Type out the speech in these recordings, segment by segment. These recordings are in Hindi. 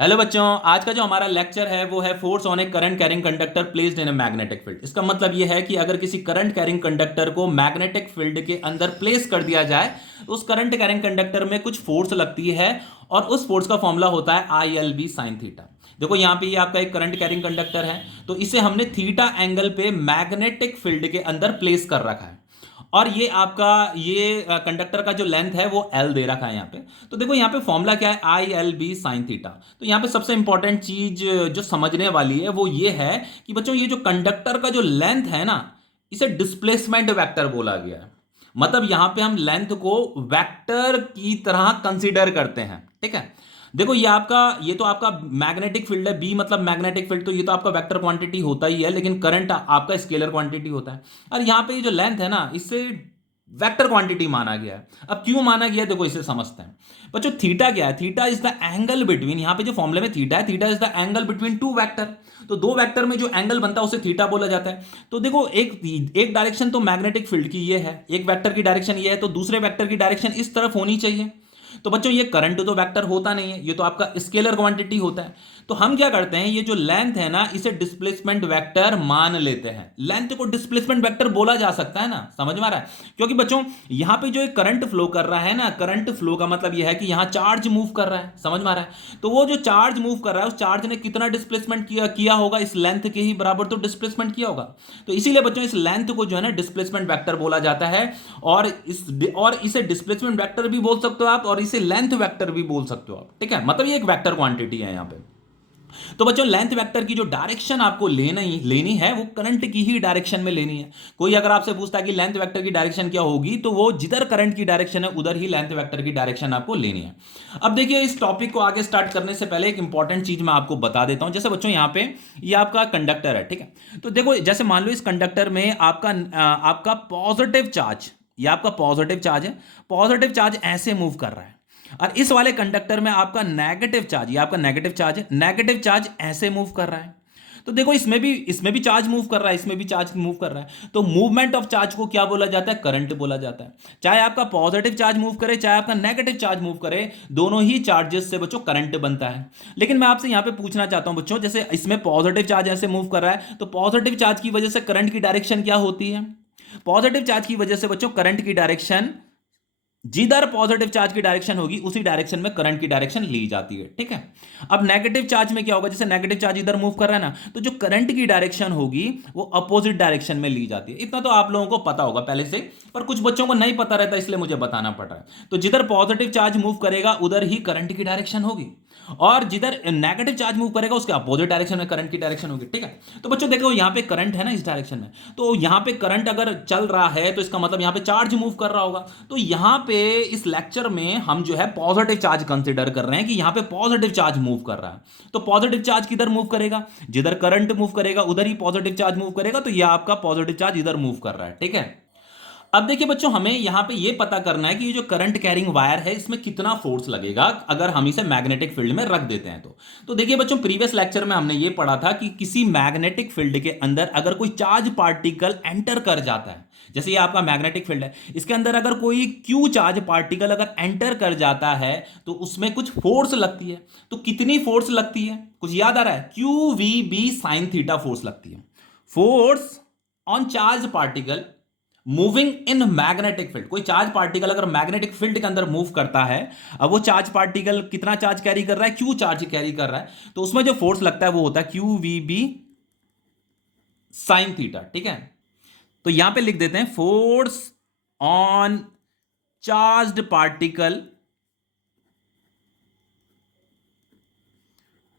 हेलो बच्चों, आज का जो हमारा लेक्चर है वो है force on A current carrying conductor placed in a magnetic field. इसका मतलब ये है कि अगर किसी करंट कैरिंग कंडक्टर को मैग्नेटिक फील्ड के अंदर प्लेस कर दिया जाए तो उस करंट कैरिंग कंडक्टर में कुछ फोर्स लगती है और उस फोर्स का फॉर्मूला होता है I L B sine theta. देखो यहाँ पे ये आपका एक करंट कैरिंग कंडक्टर है, तो इसे हमने थीटा एंगल पे मैग्नेटिक फील्ड के अंदर प्लेस कर रखा है और ये आपका ये कंडक्टर का जो लेंथ है वो एल दे रखा है यहाँ पे। तो देखो यहाँ पे फॉर्मूला क्या है, I L B sine theta. तो यहाँ पे सबसे इंपॉर्टेंट चीज जो समझने वाली है वो ये है कि बच्चों ये जो कंडक्टर का जो लेंथ है ना, इसे डिस्प्लेसमेंट वेक्टर बोला गया है। मतलब यहाँ पे हम लेंथ को वेक्टर की तरह कंसीडर करते हैं, ठीक है। देखो ये तो आपका मैग्नेटिक फील्ड है, बी मतलब मैग्नेटिक फील्ड, तो ये तो आपका वेक्टर क्वांटिटी होता ही है, लेकिन करंट आपका स्केलर क्वांटिटी होता है। और यहाँ पे ये जो लेंथ है ना, इससे वेक्टर क्वांटिटी माना गया है। अब क्यों माना गया है, देखो इसे समझते हैं बच्चों। थीटा क्या है? Theta is the angle between, यहाँ पे जो फॉर्मूले में थीटा है, theta is the angle between two vector. तो दो वेक्टर में जो एंगल बनता है उसे थीटा बोला जाता है। तो देखो एक एक डायरेक्शन तो मैग्नेटिक फील्ड की ये है, एक वेक्टर की डायरेक्शन ये है, तो दूसरे वेक्टर की डायरेक्शन इस तरफ होनी चाहिए। तो बच्चों ये करंट तो वेक्टर होता नहीं है, ये तो आपका स्केलर क्वांटिटी होता है। तो हम क्या करते हैं, ये जो लेंथ है ना, इसे डिस्प्लेसमेंट वेक्टर मान लेते हैं। लेंथ को डिस्प्लेसमेंट वेक्टर बोला जा सकता है ना, समझ में आ रहा है? क्योंकि बच्चों यहां पे जो एक करंट फ्लो कर रहा है ना, करंट फ्लो का मतलब यह है कि यहां चार्ज मूव कर रहा है, समझ में आ रहा है? तो वो जो चार्ज मूव कर रहा है, उस चार्ज ने कितना डिस्प्लेसमेंट किया होगा, इस लेंथ के ही बराबर तो डिस्प्लेसमेंट किया होगा। तो इसीलिए बच्चों इस लेंथ को जो है ना डिस्प्लेसमेंट वेक्टर बोला जाता है। और इसे डिस्प्लेसमेंट वेक्टर भी बोल सकते हो आप, और इसे लेंथ वेक्टर भी बोल सकते हो आप, ठीक है। मतलब ये एक वेक्टर क्वांटिटी है यहाँ पे। तो बच्चों लेंथ वेक्टर की जो डायरेक्शन आपको लेनी है वो करंट की ही डायरेक्शन में लेनी है। कोई अगर आपसे पूछता है कि लेंथ वेक्टर की डायरेक्शन क्या होगी, तो वो जिधर करंट की डायरेक्शन है उधर ही लेंथ वेक्टर की डायरेक्शन आपको लेनी है। अब देखिए, इस टॉपिक को आगे स्टार्ट करने से पहले एक इंपॉर्टेंट चीज मैं आपको बता देता हूं। जैसे बच्चों यहाँ पे ये आपका कंडक्टर है, ठीक है। तो देखो जैसे मान लो इस कंडक्टर में आपका पॉजिटिव चार्ज, ये आपका पॉजिटिव चार्ज है, पॉजिटिव चार्ज ऐसे मूव कर रहा है। और इस वाले कंडक्टर में आपका नेगेटिव चार्ज, ये आपका नेगेटिव चार्ज है, नेगेटिव चार्ज ऐसे मूव कर रहा है। तो देखो इसमें भी चार्ज मूव कर रहा है, इसमें भी चार्ज मूव कर रहा है। तो मूवमेंट ऑफ चार्ज को क्या बोला जाता है? करंट बोला जाता है। चाहे आपका पॉजिटिव चार्ज मूव करे, चाहे आपका नेगेटिव चार्ज मूव करे, दोनों ही चार्जेस से बच्चों करंट बनता है। लेकिन मैं आपसे यहां पे पूछना चाहता हूं बच्चों, जैसे इसमें पॉजिटिव चार्ज ऐसे मूव कर रहा है, तो पॉजिटिव चार्ज की वजह से करंट की डायरेक्शन क्या होती है? पॉजिटिव चार्ज की वजह से बच्चों करंट की डायरेक्शन, जिधर पॉजिटिव चार्ज की डायरेक्शन होगी उसी डायरेक्शन में करंट की डायरेक्शन ली जाती है, ठीक है। अब नेगेटिव चार्ज में क्या होगा? जैसे नेगेटिव चार्ज इधर मूव कर रहा है ना, तो जो करंट की डायरेक्शन होगी वो अपोजिट डायरेक्शन में ली जाती है। इतना तो आप लोगों को पता होगा पहले से, पर कुछ बच्चों को नहीं पता रहता, इसलिए मुझे बताना पड़ रहा है। तो जिधर पॉजिटिव चार्ज मूव करेगा उधर ही करंट की डायरेक्शन होगी, और जिधर नेगेटिव चार्ज मूव करेगा उसके अपोजिट डायरेक्शन में करंट की डायरेक्शन होगी, ठीक है। तो बच्चों देखो यहाँ पे करंट है ना इस डायरेक्शन में, तो यहाँ पे करंट अगर चल रहा है तो इसका मतलब यहाँ पे चार्ज मूव कर रहा होगा। तो यहाँ पे इस लेक्चर में हम जो है पॉजिटिव चार्ज कंसीडर कर रहे हैं कि यहाँ पे पॉजिटिव चार्ज मूव कर रहा है। तो पॉजिटिव चार्ज किधर मूव करेगा? जिधर करंट मूव करेगा उधर ही पॉजिटिव चार्ज मूव करेगा। तो यह आपका पॉजिटिव चार्ज इधर मूव कर रहा है, ठीक है। अब देखिए बच्चों, हमें यहां पे ये पता करना है कि ये जो करंट कैरिंग वायर है इसमें कितना फोर्स लगेगा अगर हम इसे मैग्नेटिक फील्ड में रख देते हैं। तो देखिए बच्चों, प्रीवियस लेक्चर में हमने ये पढ़ा था कि किसी मैग्नेटिक फील्ड के अंदर अगर कोई चार्ज पार्टिकल एंटर कर जाता है, जैसे ये आपका मैग्नेटिक फील्ड है, इसके अंदर अगर कोई क्यू चार्ज पार्टिकल अगर एंटर कर जाता है तो उसमें कुछ फोर्स लगती है। तो कितनी फोर्स लगती है, कुछ याद आ रहा है? Q V B sine theta force लगती है। Force on charge particle moving in magnetic field. कोई चार्ज पार्टिकल अगर मैग्नेटिक फील्ड के अंदर मूव करता है, अब वो चार्ज पार्टिकल कितना चार्ज कैरी कर रहा है? क्यू चार्ज कैरी कर रहा है। तो उसमें जो फोर्स लगता है वो होता है Q V B sine theta, ठीक है। तो यहां पे लिख देते हैं force on charged particle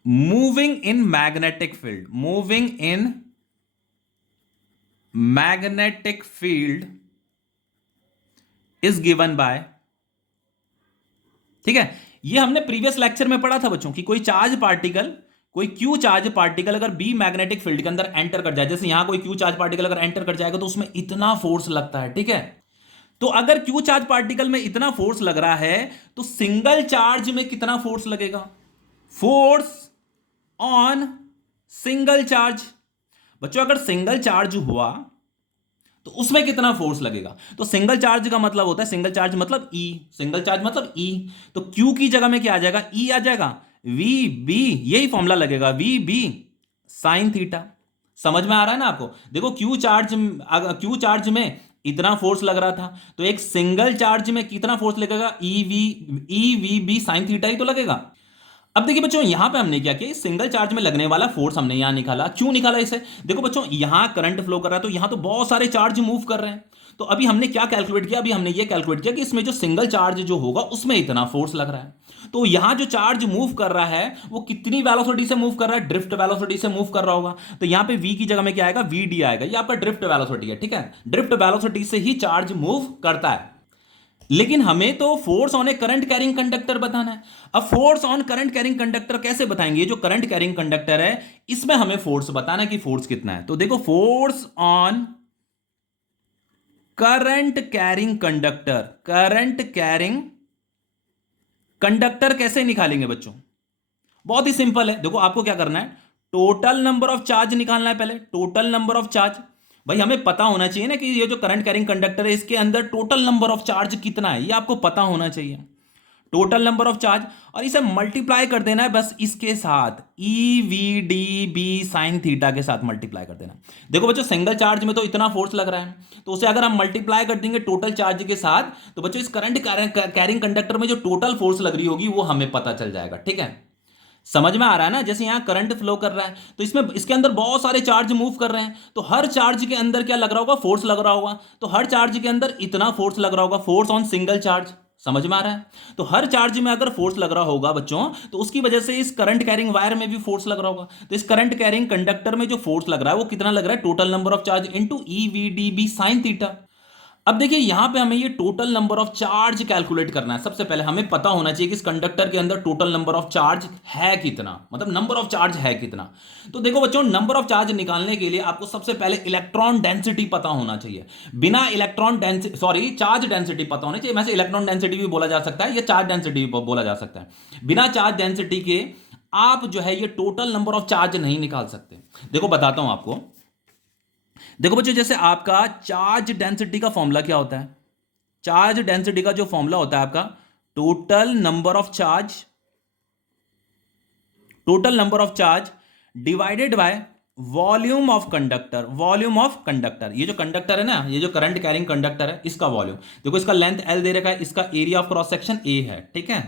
moving in magnetic field, moving in magnetic field is given by, ठीक है। ये हमने प्रीवियस लेक्चर में पढ़ा था बच्चों कि कोई चार्ज पार्टिकल, कोई क्यू चार्ज पार्टिकल अगर बी मैग्नेटिक फील्ड के अंदर एंटर कर जाए, जैसे यहां कोई क्यू चार्ज पार्टिकल अगर एंटर कर जाएगा तो उसमें इतना फोर्स लगता है, ठीक है। तो अगर क्यू चार्ज पार्टिकल में इतना फोर्स लग रहा है तो सिंगल चार्ज में कितना फोर्स लगेगा? Force on single charge. बच्चों अगर सिंगल चार्ज हुआ तो उसमें कितना फोर्स लगेगा? तो सिंगल चार्ज का मतलब होता है, सिंगल चार्ज मतलब ई, सिंगल चार्ज मतलब ई। तो क्यू की जगह में क्या आ जाएगा? ई आ जाएगा। वी बी, यही फॉर्मूला लगेगा, वी बी साइन थीटा। समझ में आ रहा है ना आपको? देखो क्यू चार्ज में इतना फोर्स लग रहा था, तो एक सिंगल चार्ज में कितना फोर्स लगेगा? E V B sine theta ही तो लगेगा। अब देखिए बच्चों, यहां पे हमने क्या किया, सिंगल चार्ज में लगने वाला फोर्स हमने यहां निकाला। क्यों निकाला इसे? देखो बच्चों, यहां करंट फ्लो कर रहा है, तो यहां तो बहुत सारे चार्ज मूव कर रहे हैं। तो अभी हमने क्या कैलकुलेट किया? अभी हमने ये कैलकुलेट किया कि इसमें जो सिंगल चार्ज जो होगा उसमें इतना फोर्स लग रहा है। तो यहां जो चार्ज मूव कर रहा है वो कितनी वेलोसिटी से मूव कर रहा है? ड्रिफ्ट वेलोसिटी से मूव कर रहा होगा। तो यहां पे v की जगह में क्या आएगा? वी डी आएगा। ये आपका ड्रिफ्ट वेलोसिटी है, ठीक है? ड्रिफ्ट वेलोसिटी से ही चार्ज मूव करता है। लेकिन हमें तो force on A current carrying conductor बताना है। अब force on current carrying conductor कैसे बताएंगे? जो करंट कैरिंग कंडक्टर है इसमें हमें फोर्स बताना है कि फोर्स कितना है। तो देखो, force on current carrying conductor, current carrying conductor कैसे निकालेंगे बच्चों? बहुत ही सिंपल है। देखो, आपको क्या करना है, टोटल नंबर ऑफ चार्ज निकालना है। पहले टोटल नंबर ऑफ चार्ज, भाई हमें पता होना चाहिए ना कि ये जो करंट कैरिंग कंडक्टर है इसके अंदर टोटल नंबर ऑफ चार्ज कितना है, ये आपको पता होना चाहिए। टोटल नंबर ऑफ चार्ज, और इसे मल्टीप्लाई कर देना है बस इसके साथ, E V D B sine theta के साथ मल्टीप्लाई कर देना। देखो बच्चों, सिंगल चार्ज में तो इतना फोर्स लग रहा है, तो उसे अगर हम मल्टीप्लाई कर देंगे टोटल चार्ज के साथ, तो बच्चों इस करंट कैरिंग कंडक्टर में जो टोटल फोर्स लग रही होगी वो हमें पता चल जाएगा। ठीक है, समझ में आ रहा है ना? जैसे यहां करंट फ्लो कर रहा है, तो इसमें इसके अंदर बहुत सारे चार्ज मूव कर रहे हैं, तो हर चार्ज के अंदर क्या लग रहा होगा? फोर्स लग रहा होगा। तो हर चार्ज के अंदर इतना फोर्स लग रहा होगा, फोर्स ऑन सिंगल चार्ज। समझ में आ रहा है? तो हर चार्ज में अगर फोर्स लग रहा होगा बच्चों, तो उसकी वजह से इस करंट कैरिंग वायर में भी फोर्स लग रहा होगा। तो इस करंट कैरिंग कंडक्टर में जो फोर्स लग रहा है वो कितना लग रहा है? Total number of charge into E V D B sine theta. अब देखिए, यहां पे हमें ये total number of charge calculate करना है। सबसे पहले हमें पता होना चाहिए कि इस कंडक्टर के अंदर टोटल नंबर ऑफ चार्ज है कितना, मतलब नंबर ऑफ चार्ज है कितना। तो देखो बच्चों, नंबर ऑफ चार्ज निकालने के लिए आपको सबसे पहले इलेक्ट्रॉन डेंसिटी पता होना चाहिए। बिना electron density, sorry, charge density पता होनी चाहिए। वैसे इलेक्ट्रॉन डेंसिटी भी बोला जा सकता है, या चार्ज डेंसिटी भी बोला जा सकता है। बिना चार्ज डेंसिटी के आप जो है ये टोटल नंबर ऑफ चार्ज नहीं निकाल सकते। देखो बताता हूं आपको। देखो बच्चों, जैसे आपका चार्ज डेंसिटी का फॉर्मूला क्या होता है? चार्ज डेंसिटी का जो फॉर्मूला होता है आपका, total number of charge, total number of charge divided by volume of conductor, volume of conductor. ये जो कंडक्टर है ना, ये जो करंट कैरिंग कंडक्टर है, इसका वॉल्यूम देखो, इसका लेंथ एल दे रखा है, इसका area of cross section A है। ठीक है,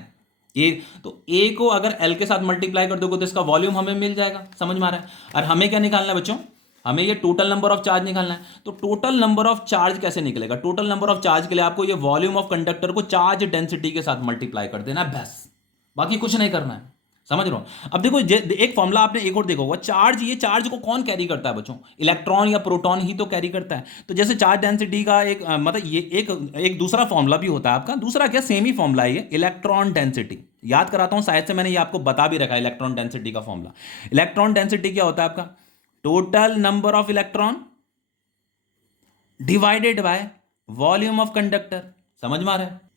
ए, तो ए को अगर एल के साथ मल्टीप्लाई कर दोगे तो इसका वॉल्यूम हमें मिल जाएगा। समझ में आ रहा है? और हमें क्या निकालना है बच्चों? हमें ये टोटल नंबर ऑफ चार्ज निकालना है। तो टोटल नंबर ऑफ चार्ज कैसे निकलेगा? टोटल नंबर ऑफ चार्ज के लिए आपको ये वॉल्यूम ऑफ कंडक्टर को चार्ज डेंसिटी के साथ मल्टीप्लाई कर देना है, बस। बाकी कुछ नहीं करना है। समझ रहे हो? अब देखो, एक फॉर्मूला आपने एक और देखा होगा, चार्ज, ये चार्ज को कौन कैरी करता है बच्चों? इलेक्ट्रॉन या प्रोटॉन ही तो कैरी करता है। तो जैसे चार्ज डेंसिटी का एक मतलब ये एक दूसरा फॉर्मूला भी होता है आपका, दूसरा क्या, सेम ही फॉर्मूला है ये, इलेक्ट्रॉन डेंसिटी। याद कराता हूं, शायद से मैंने ये आपको बता भी रखा है इलेक्ट्रॉन डेंसिटी का फॉर्मूला। इलेक्ट्रॉन डेंसिटी क्या होता है आपका? Total number of electron divided by volume of conductor. समझ में आ रहा है?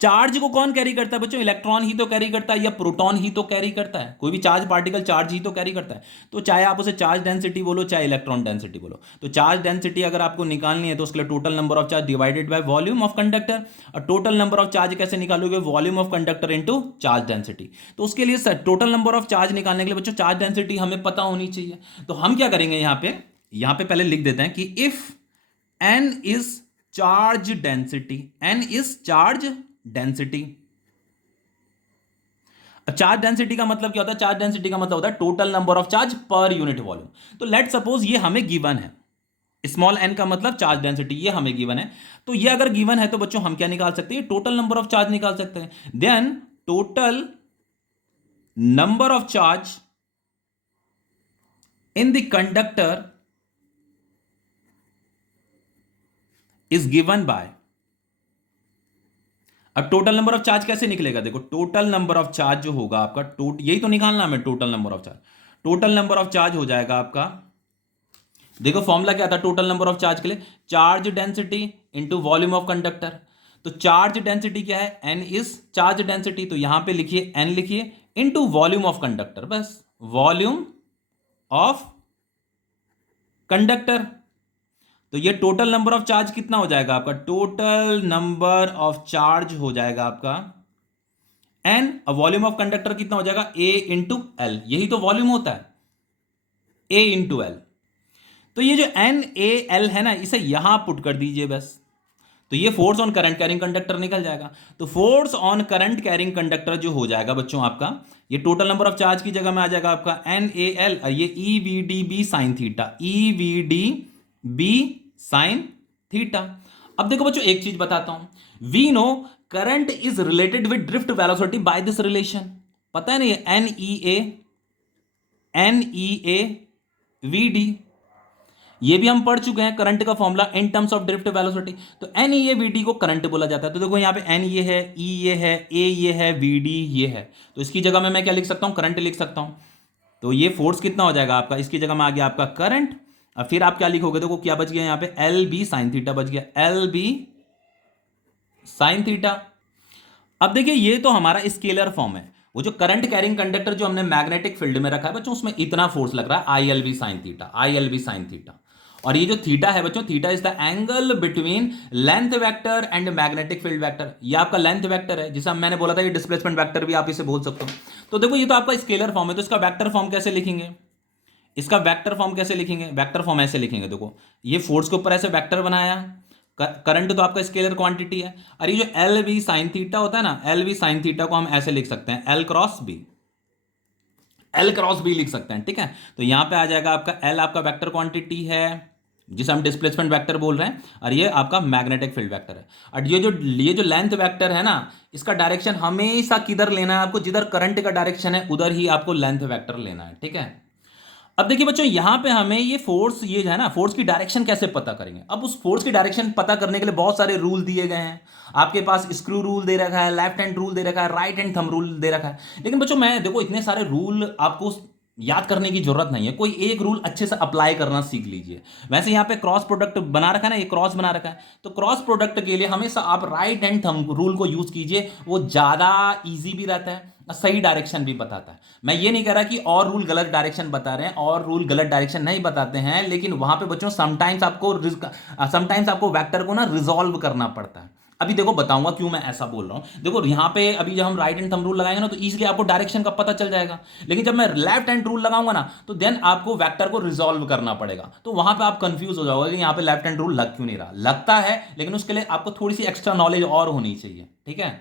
चार्ज को कौन कैरी करता है बच्चों? इलेक्ट्रॉन ही तो कैरी करता है, या प्रोटॉन ही तो कैरी करता है। कोई भी चार्ज पार्टिकल चार्ज ही तो कैरी करता है। तो चाहे आप उसे चार्ज डेंसिटी बोलो, चाहे इलेक्ट्रॉन डेंसिटी बोलो, तो चार्ज डेंसिटी अगर आपको निकालनी है तो उसके लिए total number of charge divided by volume of conductor. और टोटल नंबर ऑफ चार्ज कैसे निकालोगे? Volume of conductor into charge density. तो उसके लिए टोटल नंबर ऑफ चार्ज निकालने के लिए बच्चों चार्ज डेंसिटी हमें पता होनी चाहिए। तो हम क्या करेंगे, यहां पे पहले लिख देते हैं कि if n is charge density, n is charge density. Charge density का मतलब क्या होता है? चार्ज डेंसिटी का मतलब होता है total number of charge per unit volume. तो लेट सपोज ये हमें गिवन है, स्मॉल n का मतलब चार्ज डेंसिटी, ये हमें गिवन है। तो ये अगर गिवन है तो बच्चों हम क्या निकाल सकते हैं? टोटल नंबर ऑफ चार्ज निकाल सकते हैं। Then total number of charge in the conductor is given by. अब टोटल नंबर ऑफ चार्ज कैसे निकलेगा? देखो, टोटल नंबर ऑफ चार्ज जो होगा आपका, यही तो निकालना हमें, total number of charge. Total number of charge हो जाएगा आपका, देखो फॉर्मूला क्या था टोटल नंबर ऑफ चार्ज के लिए? Charge density into volume of conductor. तो चार्ज डेंसिटी क्या है? एन इज चार्ज डेंसिटी, तो यहां पे लिखिए एन लिखिए, इंटू वॉल्यूम ऑफ कंडक्टर, बस, वॉल्यूम ऑफ कंडक्टर। तो ये टोटल नंबर ऑफ चार्ज कितना हो जाएगा आपका? टोटल नंबर ऑफ चार्ज हो जाएगा आपका एन, वॉल्यूम ऑफ कंडक्टर कितना हो जाएगा, ए इंटू एल, यही तो वॉल्यूम होता है, ए इंटू एल। तो ये जो एन ए एल है ना, इसे यहां पुट कर दीजिए बस, तो ये force on current carrying conductor निकल जाएगा। तो force on current carrying conductor जो हो जाएगा बच्चों आपका, ये टोटल नंबर ऑफ चार्ज की जगह में आ जाएगा आपका एन ए एल, और ये E V D B sine theta, E V D B sine theta. अब देखो बच्चों एक चीज बताता हूं, we know current is related with drift velocity by this relation, पता है ना, ये N E A V D, ये भी हम पढ़ चुके हैं करंट का formula in terms of drift velocity. तो एन ए वी डी को करंट बोला जाता है। तो देखो यहाँ पे एन ये है, ई ये है, ए ये है, वी डी ये है, तो इसकी जगह में मैं क्या लिख सकता हूँ, करंट लिख सकता हूँ। तो ये फोर्स कितना हो जाएगा आपका, इसकी जगह में आ गया आपका करंट, और फिर आप क्या लिखोगे, देखो क्या बच गया यहाँ पे, एल बी साइन थीटा बच गया, एल बी साइन थीटा। अब देखिए ये तो हमारा स्केलर फॉर्म है, वो जो करंट कैरिंग कंडक्टर जो हमने मैग्नेटिक फील्ड में रखा है बच्चों, उसमें इतना फोर्स लग रहा है, I L B sine theta, I L B sine theta. और ये जो थीटा है बच्चों, theta is the angle between length vector and magnetic field vector. ये आपका लेंथ वेक्टर है, जिसे मैंने बोला था ये डिस्प्लेसमेंट वेक्टर भी आप इसे बोल सकते हो। तो देखो ये तो आपका स्केलर फॉर्म है, तो इसका वेक्टर फॉर्म कैसे लिखेंगे, इसका वेक्टर फॉर्म कैसे लिखेंगे, वेक्टर फॉर्म ऐसे लिखेंगे, देखो ये फोर्स के ऊपर ऐसे वेक्टर बनाया, करंट तो आपका स्केलर क्वांटिटी है, और ये जो एल बी साइन थीटा होता है ना, एल बी साइन थीटा को हम ऐसे लिख सकते हैं, L cross B, L cross B लिख सकते हैं, ठीक है। तो यहां पे आ जाएगा आपका एल आपका वेक्टर क्वांटिटी है, जिसे हम डिस्प्लेसमेंट वेक्टर बोल रहे हैं, और ये आपका मैग्नेटिक फील्ड वेक्टर है। और ये जो लेंथ वेक्टर है ना, इसका डायरेक्शन हमेशा किधर लेना है आपको, जिधर करंट का डायरेक्शन है उधर ही आपको लेंथ वेक्टर लेना है, ठीक है। अब देखिए बच्चों यहां पे हमें ये फोर्स, ये है ना, फोर्स की डायरेक्शन कैसे पता करेंगे। अब उस फोर्स की डायरेक्शन पता करने के लिए बहुत सारे रूल दिए गए हैं, आपके पास स्क्रू रूल दे रखा है, लेफ्ट हैंड रूल दे रखा है, राइट हैंड थंब रूल दे रखा है। लेकिन बच्चों मैं देखो इतने सारे रूल आपको याद करने की जरूरत नहीं है, कोई एक रूल अच्छे से अप्लाई करना सीख लीजिए। वैसे यहाँ पे क्रॉस प्रोडक्ट बना रखा है ना, ये क्रॉस बना रखा है, तो क्रॉस प्रोडक्ट के लिए हमेशा आप राइट हैंड थंब रूल को यूज कीजिए, वो ज्यादा इजी भी रहता है, सही डायरेक्शन भी बताता है। मैं ये नहीं कह रहा कि और रूल गलत डायरेक्शन बता रहे हैं, और रूल गलत डायरेक्शन नहीं बताते हैं, लेकिन वहां पे बच्चों समटाइम्स आपको वेक्टर को ना रिजॉल्व करना पड़ता है। अभी देखो बताऊंगा क्यों मैं ऐसा बोल रहा हूं। देखो यहां पे अभी जब हम राइट हैंड थंब रूल लगाएंगे ना, तो इजीली आपको डायरेक्शन का पता चल जाएगा, लेकिन जब मैं लेफ्ट हैंड रूल लगाऊंगा ना, तो देन आपको वेक्टर को रिजॉल्व करना पड़ेगा, तो वहां पे आप कंफ्यूज हो जाओगे कि यहां पे लेफ्ट हैंड रूल लग क्यों नहीं रहा। लगता है, लेकिन उसके लिए आपको थोड़ी सी एक्स्ट्रा नॉलेज और होनी चाहिए, ठीक है।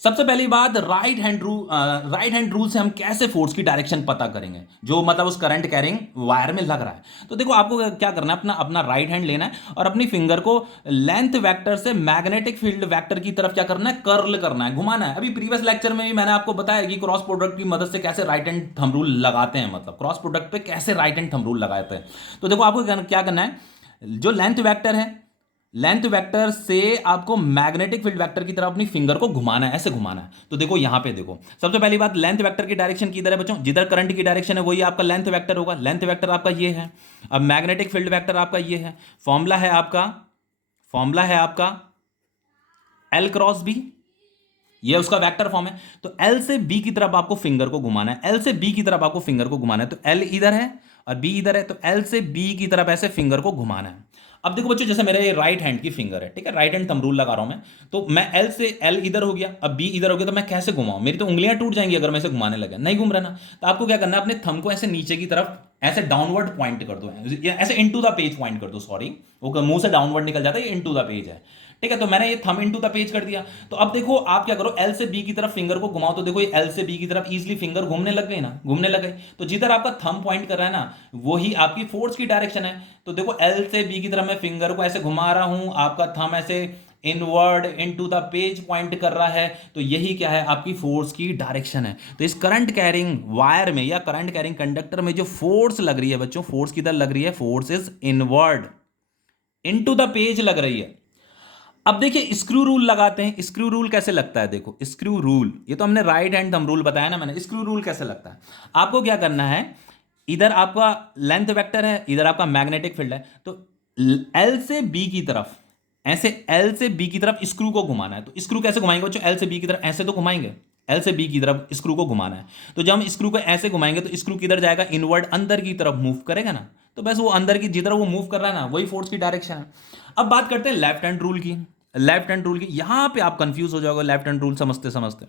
सबसे पहली बात, राइट हैंड रूल से हम कैसे फोर्स की डायरेक्शन पता करेंगे, जो मतलब उस करंट कैरिंग वायर में लग रहा है। तो देखो आपको क्या करना है, अपना राइट हैंड लेना है, और अपनी फिंगर को लेंथ वेक्टर से मैग्नेटिक फील्ड वेक्टर की तरफ क्या करना है, कर्ल करना है, घुमाना है। अभी प्रीवियस लेक्चर में भी मैंने आपको बताया कि क्रॉस प्रोडक्ट की मदद से कैसे राइट हैंड थंब रूल लगाते हैं, मतलब क्रॉस प्रोडक्ट पे कैसे राइट हैंड थंब रूल लगाते हैं। तो देखो आपको क्या करना है, जो लेंथ वेक्टर है, लेंथ वेक्टर से आपको मैग्नेटिक फील्ड वेक्टर की तरफ अपनी फिंगर को घुमाना है, ऐसे घुमाना है। तो देखो यहां पे देखो, सबसे पहली बात, लेंथ वेक्टर की डायरेक्शन किधर है बच्चों, जिधर करंट की डायरेक्शन है वही आपका लेंथ वेक्टर होगा। लेंथ वेक्टर आपका ये है, अब मैग्नेटिक फील्ड वेक्टर आपका ये है। फॉर्मूला है आपका एल क्रॉस बी, ये उसका वेक्टर फॉर्म है। तो एल से बी की तरफ आपको फिंगर को घुमाना है, एल से बी की तरफ आपको फिंगर को घुमाना है। तो एल इधर है और बी इधर है, तो एल से बी की तरफ ऐसे फिंगर को घुमाना है। अब देखो बच्चों, जैसे मेरा ये राइट हैंड की फिंगर है, ठीक है, राइट हैंड थंब रूल लगा रहा हूं मैं, तो मैं एल से, एल इधर हो गया, अब बी इधर हो गया, तो मैं कैसे घुमाऊं, मेरी तो उंगलियां टूट जाएंगी अगर मैं इसे घुमाने लगा, नहीं घूम रहा ना। तो आपको क्या करना है, अपने थंब को ऐसे नीचे की तरफ ऐसे डाउनवर्ड पॉइंट कर दो, ऐसे इनटू द पेज पॉइंट कर दो, सॉरी वो मुंह से डाउनवर्ड निकल जाता है, ये इनटू द पेज है, ठीक है। तो मैंने ये थंब इनटू द पेज कर दिया। तो अब देखो आप क्या करो, एल से बी की तरफ फिंगर को घुमाओ, तो देखो ये एल से बी की तरफ इजीली फिंगर घूमने लग गई ना, घूमने लग गई। तो जिधर आपका थंब पॉइंट कर रहा है ना, वही आपकी फोर्स की डायरेक्शन है। तो देखो एल से बी की तरफ मैं फिंगर को ऐसे घुमा रहा हूं, आपका थंब ऐसे inward into the page point कर रहा है, तो यही क्या है, आपकी फोर्स की डायरेक्शन है। तो इस करंट कैरिंग वायर में या करंट कैरिंग कंडक्टर में जो फोर्स लग रही है बच्चों, फोर्स किधर लग रही है, force is inward into the page लग रही है। अब देखिए स्क्रू रूल लगाते हैं, स्क्रू रूल कैसे लगता है, देखो स्क्रू रूल, ये तो हमने राइट हैंड थंब रूल बताया ना मैंने, स्क्रू रूल कैसे लगता है। आपको क्या करना है, इधर आपका लेंथ वेक्टर है, इधर आपका मैग्नेटिक फील्ड है, तो एल से बी की तरफ ऐसे, एल से बी की तरफ स्क्रू को घुमाना है। तो स्क्रू कैसे घुमाएंगे बच्चों, एल से बी की तरफ ऐसे तो घुमाएंगे, एल से बी की तरफ स्क्रू को घुमाना है। तो जब हम स्क्रू को ऐसे घुमाएंगे तो स्क्रू किधर जाएगा, इनवर्ड अंदर की तरफ मूव करेगा ना। तो बस वो अंदर की जिधर वो मूव कर रहा है ना, वही फोर्स की डायरेक्शन है। अब बात करते हैं लेफ्ट हैंड रूल की। लेफ्ट हैंड रूल की, यहां पे आप कंफ्यूज हो जाओगे लेफ्ट हैंड रूल समझते समझते।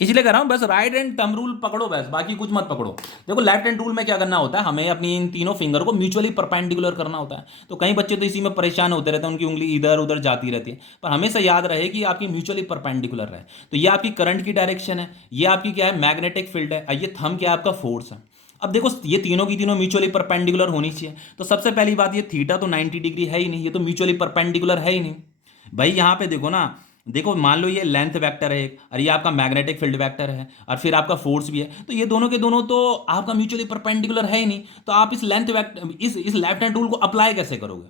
इसलिए कर रहा हूं, बस राइट हैंड थंब रूल पकड़ो बस, बाकी कुछ मत पकड़ो। देखो लेफ्ट हैंड रूल में क्या करना होता है, हमें अपनी इन तीनों फिंगर को म्यूचुअली परपेंडिकुलर करना होता है। तो कई बच्चे तो इसी में परेशान होते रहते हैं, उनकी उंगली इधर उधर जाती रहती है, पर हमेशा याद रहे कि आपकी म्यूचुअली परपेंडिकुलर रहे। तो ये आपकी करंट की डायरेक्शन है, ये आपकी क्या है, मैग्नेटिक फील्ड है, ये थंब क्या है, आपका फोर्स है। अब देखो ये तीनों की तीनों म्यूचुअली परपेंडिकुलर होनी चाहिए, तो सबसे पहली बात ये थीटा तो 90 डिग्री है ही नहीं, ये तो म्यूचुअली परपेंडिकुलर है ही नहीं। भाई यहाँ पे देखो ना, देखो मान लो ये लेंथ वेक्टर है एक, और ये आपका मैग्नेटिक फील्ड वेक्टर है, और फिर आपका फोर्स भी है, तो ये दोनों के दोनों तो आपका म्यूचुअली परपेंडिकुलर है ही नहीं। तो आप इस लेंथ वेक्टर इस लेफ्ट हैंड रूल को अप्लाई कैसे करोगे,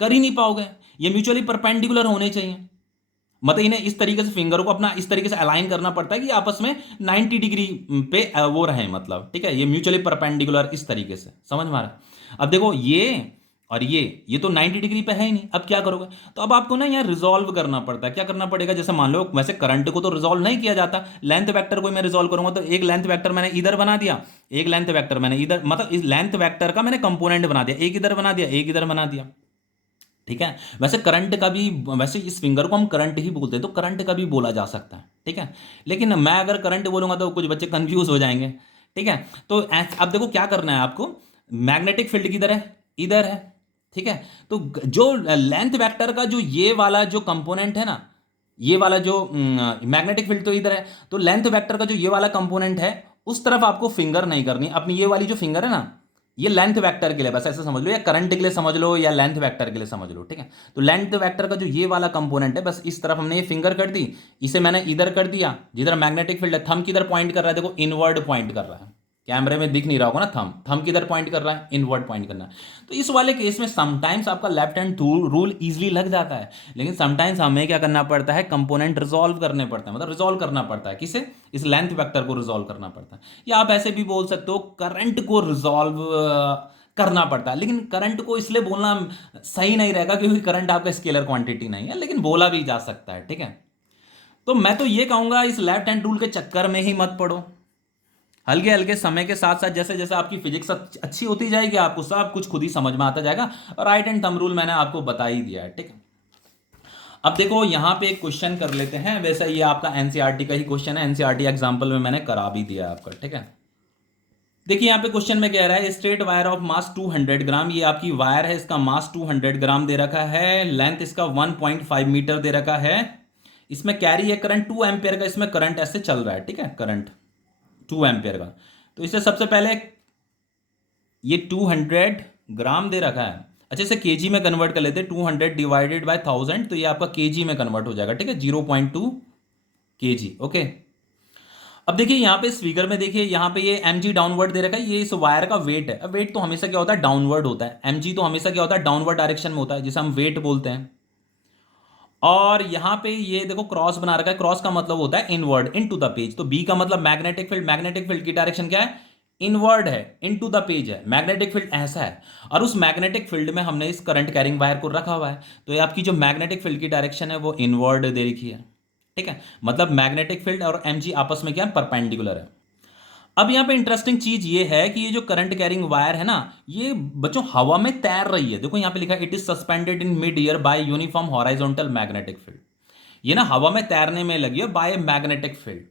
कर ही नहीं पाओगे। ये म्यूचुअली परपेंडिकुलर होने चाहिए, मतलब इन्हें इस तरीके से फिंगर को अपना इस तरीके से अलाइन करना पड़ता है कि आपस में 90 डिग्री पे वो रहे, मतलब ठीक है, ये म्यूचुअली परपेंडिकुलर इस तरीके से, समझ में आ रहा है। अब देखो ये और ये तो 90 डिग्री पे है ही नहीं, अब क्या करोगे, तो अब आपको ना यहाँ रिजॉल्व करना पड़ता है। क्या करना पड़ेगा, जैसे मान लो वैसे करंट को तो रिजॉल्व नहीं किया जाता, लेंथ वेक्टर को मैं रिजॉल्व करूंगा, तो एक लेंथ वेक्टर मैंने इधर बना दिया, एक लेंथ वेक्टर मैंने इधर, मतलब इस लेंथ वेक्टर का मैंने कंपोनेंट बना दिया, एक इधर बना दिया, एक इधर बना दिया, ठीक है। वैसे करंट का भी, वैसे इस फिंगर को हम करंट ही बोलते हैं, तो करंट का भी बोला जा सकता है, ठीक है। लेकिन मैं अगर करंट बोलूंगा तो कुछ बच्चे कंफ्यूज हो जाएंगे, ठीक है। तो अब देखो क्या करना है आपको, मैग्नेटिक फील्ड किधर है, इधर है, ठीक है। तो जो लेंथ वेक्टर का जो ये वाला जो कंपोनेंट है ना, ये वाला जो मैग्नेटिक फील्ड तो इधर है, तो लेंथ वेक्टर का जो ये वाला कंपोनेंट है उस तरफ आपको फिंगर नहीं करनी अपनी, ये वाली जो फिंगर है ना, ये लेंथ वेक्टर के लिए, बस ऐसे समझ लो, या करंट के लिए समझ लो या लेंथ वेक्टर के लिए समझ लो, ठीक है। तो लेंथ वेक्टर का जो ये वाला कंपोनेंट है, बस इस तरफ हमने ये फिंगर कर दी, इसे मैंने इधर कर दिया जिधर मैग्नेटिक फील्ड है। थंब किधर पॉइंट कर रहा है, देखो इनवर्ड पॉइंट कर रहा है, कैमरे में दिख नहीं रहा होगा ना, थंब थंब किधर पॉइंट कर रहा है, इनवर्ड पॉइंट करना है। तो इस वाले केस में समटाइम्स आपका लेफ्ट हैंड रूल इजीली लग जाता है, लेकिन समटाइम्स हमें क्या करना पड़ता है, कंपोनेंट रिजॉल्व करने पड़ते हैं, मतलब रिजॉल्व करना पड़ता है, किसे, इस लेंथ वेक्टर को रिजॉल्व करना पड़ता है। या आप ऐसे भी बोल सकते हो करंट को रिजॉल्व करना पड़ता है, लेकिन करंट को इसलिए बोलना सही नहीं रहेगा क्योंकि करंट आपका स्केलर क्वांटिटी नहीं है, लेकिन बोला भी जा सकता है, ठीक है। तो मैं तो ये कहूंगा इस लेफ्ट हैंड रूल के चक्कर में ही मत पड़ो, हल्के हल्के समय के साथ साथ जैसे जैसे आपकी फिजिक्स अच्छी होती जाएगी आपको सब कुछ खुद ही समझ में आता जाएगा। और राइट हैंड थंब रूल मैंने आपको बता ही दिया है, ठीक है। अब देखो यहां पे एक क्वेश्चन कर लेते हैं, वैसे ये आपका एनसीईआरटी का ही क्वेश्चन है, एनसीईआरटी एग्जाम्पल में मैंने करा भी दिया आपका, ठीक है। देखिए यहाँ पे क्वेश्चन में कह रहा है स्ट्रेट वायर ऑफ मास 200 ग्राम, ये आपकी वायर है, इसका मास 200 ग्राम दे रखा है, लेंथ इसका 1.5 मीटर दे रखा है, इसमें कैरी है करंट 2 एम्पियर का, इसमें करंट ऐसे चल रहा है, ठीक है, करंट 2 एम्पियर का। तो इसे सबसे पहले ये 200 ग्राम दे रखा है, अच्छा इसे केजी में कन्वर्ट कर लेते हैं, 200 डिवाइडेड बाय 1000, तो ये आपका केजी में कन्वर्ट हो जाएगा, ठीक है, 0.2 केजी, ओके। अब देखिए यहाँ पे इस फिगर में देखिए यहाँ पे ये mg डाउनवर्ड दे रखा है, ये इस वायर का वेट है। अब वेट तो हमेशा क्या होता है, डाउनवर्ड होता है, mg तो हमेशा क्या होता है, डाउनवर्ड डायरेक्शन में होता है, जिसे हम वेट बोलते हैं। और यहाँ पे ये देखो क्रॉस बना रखा है, क्रॉस का मतलब होता है इनवर्ड, इनटू द पेज। तो बी का मतलब मैग्नेटिक फील्ड, मैग्नेटिक फील्ड की डायरेक्शन क्या है, इनवर्ड है, इनटू द पेज है, मैग्नेटिक फील्ड ऐसा है। और उस मैग्नेटिक फील्ड में हमने इस करंट कैरिंग वायर को रखा हुआ है, तो ये आपकी जो मैग्नेटिक फील्ड की डायरेक्शन है वो इनवर्ड दे रखी है, ठीक है। मतलब मैग्नेटिक फील्ड और mg आपस में क्या है, परपेंडिकुलर है। अब यहाँ पे इंटरेस्टिंग चीज ये है कि ये जो करंट कैरिंग वायर है ना, ये बच्चों हवा में तैर रही है, देखो यहाँ पे लिखा है it is suspended in mid year by uniform horizontal magnetic field. ये ना हवा में तैरने में लगी है बाय मैग्नेटिक फील्ड।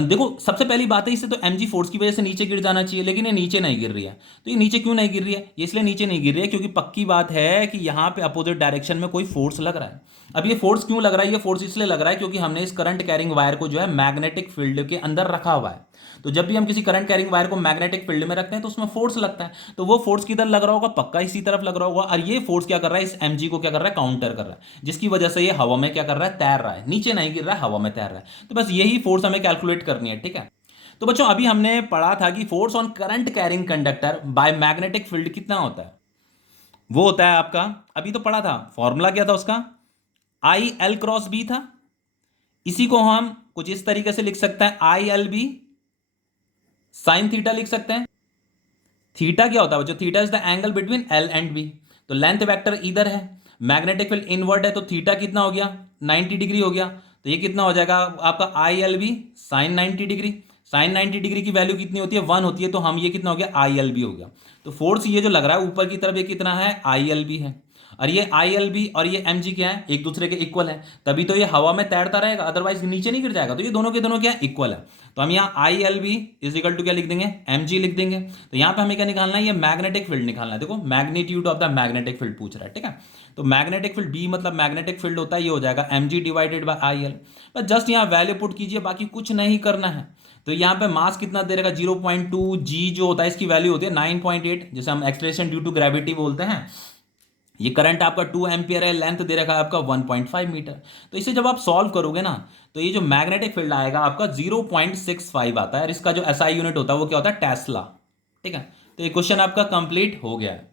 देखो सबसे पहली बात है, इसे तो mg फोर्स की वजह से नीचे गिर जाना चाहिए, लेकिन ये नीचे नहीं गिर रही है। तो ये नीचे क्यों नहीं गिर रही है, ये इसलिए नीचे नहीं गिर रही है क्योंकि पक्की बात है कि यहाँ पे अपोजिट डायरेक्शन में कोई फोर्स लग रहा है। अब ये फोर्स क्यों लग रहा है, ये फोर्स इसलिए लग रहा है क्योंकि हमने इस करंट कैरिंग वायर को जो है मैग्नेटिक फील्ड के अंदर रखा हुआ है। तो जब भी हम किसी करंट कैरिंग वायर को मैग्नेटिक फील्ड में रखते हैं तो उसमें फोर्स लगता है, तो वो फोर्स किधर लग रहा होगा, पक्का इसी तरफ लग रहा होगा। और ये फोर्स क्या कर रहा है, इस mg को क्या कर रहा है, काउंटर कर रहा है, जिसकी वजह से ये हवा में क्या कर रहा है, तैर रहा है, नीचे नहीं गिर रहा है, हवा में तैर रहा है। तो बस यही फोर्स हमें कैलकुलेट करनी है, ठीक है। तो बच्चों अभी हमने पढ़ा था कि force on current carrying conductor by magnetic field कितना होता है, वो होता है आपका, अभी तो पढ़ा था, फॉर्मूला क्या था उसका, आई एल क्रॉस बी था। इसी को हम कुछ इस तरीके से लिख सकते हैं, I L B sine theta लिख सकते हैं। थीटा क्या होता है बच्चों, theta is the angle between L and B. तो लेंथ वेक्टर इधर है, मैग्नेटिक फील्ड इनवर्ट है, तो थीटा कितना हो गया, 90 डिग्री हो गया। तो ये कितना हो जाएगा आपका I L B sine 90 degree. Sine 90 degree की वैल्यू कितनी होती है, 1 होती है, तो हम ये कितना हो गया, आई एल बी हो गया। तो फोर्स ये जो लग रहा है ऊपर की तरफ ये कितना है, आई एल बी है। और ये ILB और ये mg क्या है, एक दूसरे के इक्वल है, तभी तो ये हवा में तैरता रहेगा, अदरवाइज नीचे नहीं गिर जाएगा। तो ये दोनों के दोनों क्या है, इक्वल है। तो हम यहाँ ILB इज इक्वल टू क्या लिख देंगे, mg लिख देंगे। तो यहाँ पे हमें क्या निकालना है, ये मैग्नेटिक फील्ड निकालना है। देखो magnitude of the magnetic field पूछ रहा है, ठीक है। तो मैग्नेटिक फील्ड B मतलब मैग्नेटिक फील्ड होता है, ये हो जाएगा mg डिवाइडेड बाय IL। बस जस्ट यहाँ वैल्यू पुट कीजिए, बाकी कुछ नहीं करना है। तो यहाँ पे मास कितना दे रहेगा, 0.2 g जो होता है इसकी वैल्यू होती है 9.8, जैसे हम एक्सलेशन ड्यू टू ग्रेविटी बोलते हैं। ये करंट आपका 2 एम्पियर है, लेंथ दे रखा है आपका 1.5 मीटर। तो इसे जब आप सॉल्व करोगे ना, तो ये जो मैग्नेटिक फील्ड आएगा आपका 0.65 आता है, और इसका जो SI यूनिट होता है वो क्या होता है, टेस्ला। ठीक है, तो ये क्वेश्चन आपका कंप्लीट हो गया है।